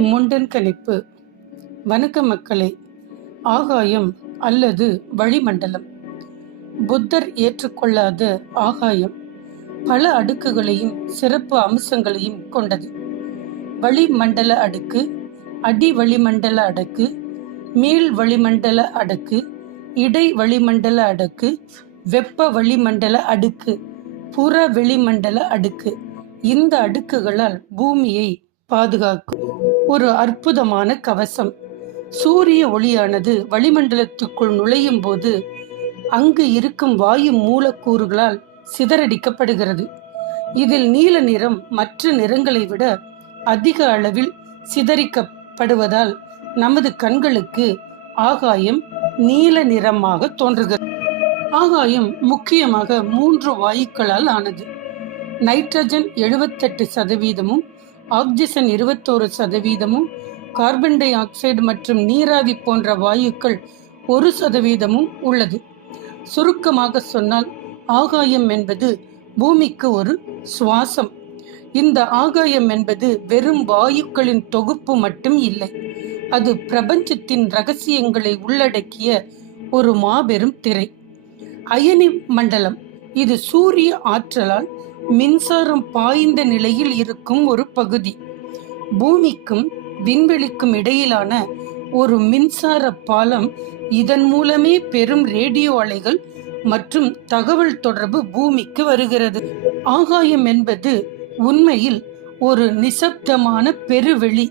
முண்டன் கணிப்பு. வணக்க மக்களே. ஆகாயம் அல்லது வளிமண்டலம் புத்தர் ஏற்றுக்கொள்ளாத ஆகாயம் பல அடுக்குகளையும் சிறப்பு அம்சங்களையும் கொண்டது. வளிமண்டல அடுக்கு, அடி வளிமண்டல அடுக்கு, மீள் வளிமண்டல அடுக்கு, இடை வளிமண்டல அடுக்கு, வெப்ப வளிமண்டல அடுக்கு, புற வெளிமண்டல அடுக்கு. இந்த அடுக்குகளால் பூமியை பாதுகாக்கும் ஒரு அற்புதமான கவசம். சூரிய ஒளியானது வளிமண்டலத்துக்குள் நுழையும் போது அங்கு இருக்கும் வாயு மூலக்கூறுகளால் சிதறடிக்கப்படுகிறது. இதில் நீல நிறம் மற்ற நிறங்களை விட அதிக அளவில் சிதறிக்கப்படுவதால் நமது கண்களுக்கு ஆகாயம் நீல நிறமாக தோன்றுகிறது. ஆகாயம் முக்கியமாக 3 வாயுக்களால் ஆனது. Nitrogen 78%, oxygen 21%, carbon di oxide மற்றும் நீராவி போன்ற வாயுக்கள் 1% உள்ளது. சுருக்கமாக சொன்னால் ஆகாயம் என்பது பூமிக்கு ஒரு சுவாசம். இந்த ஆகாயம் என்பது வெறும் வாயுக்களின் தொகுப்பு மட்டும் இல்லை, அது பிரபஞ்சத்தின் ரகசியங்களை உள்ளடக்கிய ஒரு மாபெரும் திரை. அயனி மண்டலம், இது சூரிய ஆற்றலால் மின்சாரம் பாய்ந்த நிலையில் இருக்கும் ஒரு பகுதி. பூமிக்கும் விண்வெளிக்கும் இடையிலான ஒரு மின்சார பாலம். இதன் மூலமே பெரும் ரேடியோ அலைகள் மற்றும் தகவல் தொடர்பு பூமிக்கு வருகிறது. ஆகாயம் என்பது உண்மையில் ஒரு நிசப்தமான பெருவெளி.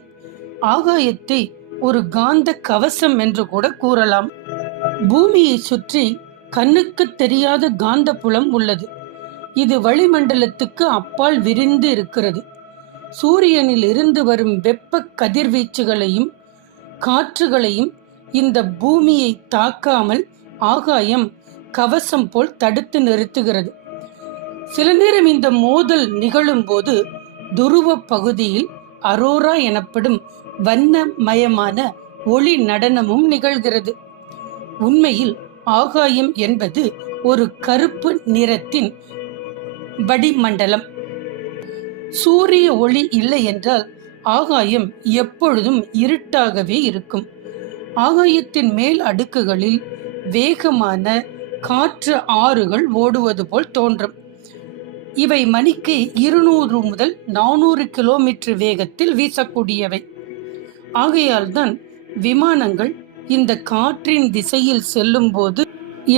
ஆகாயத்தை ஒரு காந்த கவசம் என்று கூட கூறலாம். பூமியை சுற்றி கண்ணுக்கு தெரியாத காந்த புலம் உள்ளது. இது வளிமண்டலத்துக்கு அப்பால் விரிந்து இருக்கிறது. சூரியனில் இருந்து வரும் வெப்ப கதிர்வீச்சுகளையும் காற்றுகளையும் இந்த பூமியை தாக்காமல் ஆகாயம் கவசம் போல் தடுத்து நிறுத்துகிறது. சில நேரம் இந்த மோதல் நிகழும் போது துருவ பகுதியில் அரோரா எனப்படும் வண்ணமயமான ஒளி நடனமும் நிகழ்கிறது. உண்மையில் ஆகாயம் என்பது ஒரு கருப்பு நிறத்தின் வளிமண்டலம். சூரிய ஒளி இல்லை என்றால் ஆகாயம் எப்பொழுதும் இருட்டாகவே இருக்கும். ஆகாயத்தின் மேல் அடுக்குகளில் வேகமான காற்று ஆறுகள் ஓடுவது போல் தோன்றும். இவை மணிக்கு 200 முதல் 400 கிலோமீட்டர் வேகத்தில் வீசக்கூடியவை. ஆகையால் தான் விமானங்கள் இந்த காற்றின் திசையில் செல்லும் போது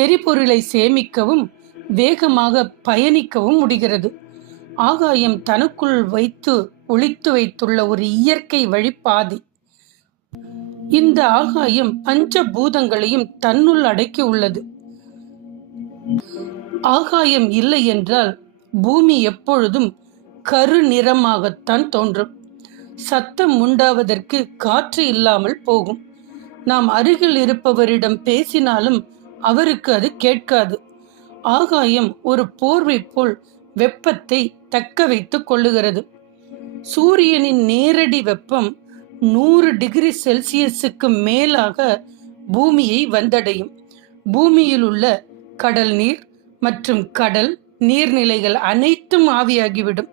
எரிபொருளை சேமிக்கவும் வேகமாக பயணிக்கவும் முடிகிறது. ஆகாயம் தனக்குள் ஒளித்து வைத்துள்ள ஒரு இயற்கை வழிபாதை. இந்த ஆகாயம் பஞ்சபூதங்களையும் தன்னுள் அடக்கி உள்ளது. ஆகாயம் இல்லை என்றால் பூமி எப்பொழுதும் கரு நிறமாகத்தான் தோன்றும். சத்தம் உண்டாவதற்கு காற்று இல்லாமல் போகும். நாம் அருகில் இருப்பவரிடம் பேசினாலும் அவருக்கு அது கேட்காது. ஆகாயம் ஒரு போர்வை போல் வெப்பத்தை தக்க வைத்துக் கொள்ளுகிறது. சூரியனின் நேரடி வெப்பம் 100 டிகிரி செல்சியஸுக்கு மேலாக பூமியை வந்தடையும். பூமியில் உள்ள கடல் நீர் மற்றும் கடல் நீர்நிலைகள் அனைத்தும் ஆவியாகிவிடும்.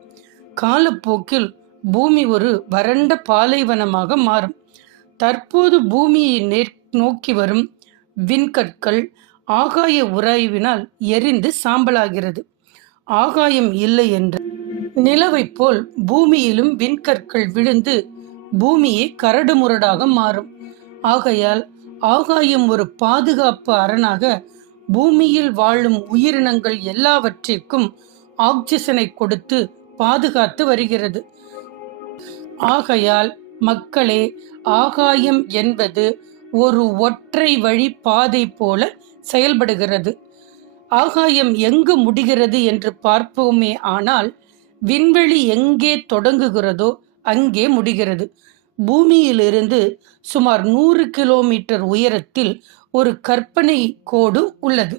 காலப்போக்கில் பூமி ஒரு வறண்ட பாலைவனமாக மாறும். தற்போது பூமியை நோக்கி வரும் விண்கற்கள் ஆகாய உராய்வினால் எரிந்து சாம்பலாகிறது. ஆகாயம் இல்லை என்று நிலவை போல் பூமியிலும் விண்கற்கள் விழுந்து பூமியை கரடுமுரடாக மாறும். ஆகையால் ஆகாயம் ஒரு பாதுகாப்பு அரணாக பூமியில் வாழும் உயிரினங்கள் எல்லாவற்றிற்கும் ஆக்சிஜனை கொடுத்து பாதுகாத்து வருகிறது. ஆகையால் மக்களே, ஆகாயம் என்பது ஒரு ஒற்றை வழி பாதை போல செயல்படுகிறது. ஆகாயம் எங்கு முடிகிறது என்று பார்ப்போமே ஆனால் விண்வெளி எங்கே தொடங்குகிறதோ அங்கே முடிகிறது. பூமியிலிருந்து சுமார் 100 கிலோமீட்டர் உயரத்தில் ஒரு கற்பனை கோடு உள்ளது.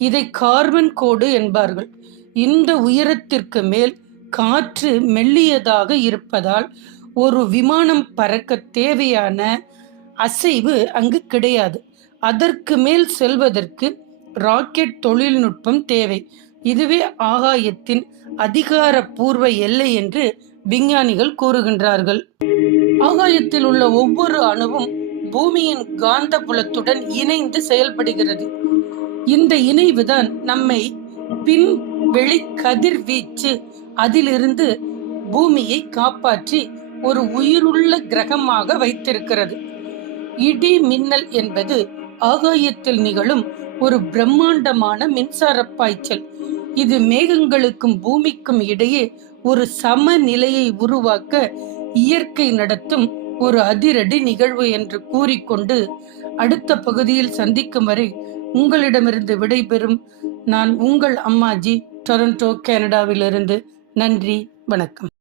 இதை கார்பன் கோடு என்பார்கள். இந்த உயரத்திற்கு மேல் காற்று மெல்லியதாக இருப்பதால் ஒரு விமானம் பறக்க தேவையான அசைவு அங்கு கிடையாது. அதற்கு மேல் செல்வதற்கு ராக்கெட் தொழில்நுட்பம் தேவை. இதுவே ஆகாயத்தின் அதிகாரப்பூர்வ எல்லை என்று விஞ்ஞானிகள் கூறுகின்றார்கள். ஆகாயத்தில் உள்ள ஒவ்வொரு அணுவும் பூமியின் காந்த புலத்துடன் இணைந்து செயல்படுகிறது. இந்த இணைவுதான் நம்மை விண்வெளி கதிர்வீச்சு அதிலிருந்து பூமியை காப்பாற்றி ஒரு உயிருள்ள கிரகமாக வைத்திருக்கிறது. இடி மின்னல் என்பது ஆகாயத்தில் நிகழும் ஒரு பிரம்மாண்டமான மின்சார பாய்ச்சல். இது மேகங்களுக்கும் பூமிக்கும் இடையே ஒரு சமநிலையை உருவாக்க இயற்கை நடத்தும் ஒரு அதிரடி நிகழ்வு என்று கூறிக்கொண்டு அடுத்த பகுதியில் சந்திக்கும் வரை உங்களிடமிருந்து விடைபெறும் நான் உங்கள் அம்மாஜி, டொரண்டோ, கனடாவிலிருந்து. நன்றி, வணக்கம்.